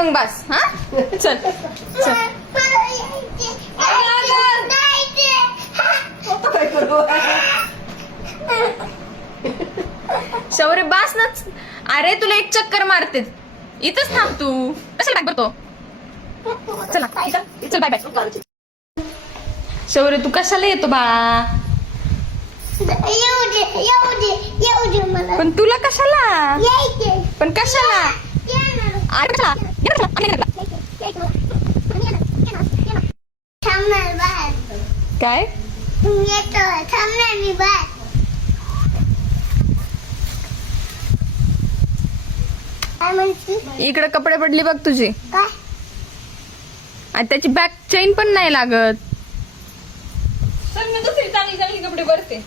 मग बस. हा चल चल. शौर्य बास ना. अरे तुला एक चक्कर मारते इथंच थांब तू. कशाला बॅग भरतो. चला चल बाय बाय. शौर्य तू कशाला येतो बाळा. पण तुला कशाला. पण कशाला. अरे कशाला. काय इकडे कपडे पडली बघ तुझी. आणि त्याची बॅक चेन पण नाही लागत. चल मी दुसरी चांगली चांगली कपडे भरते.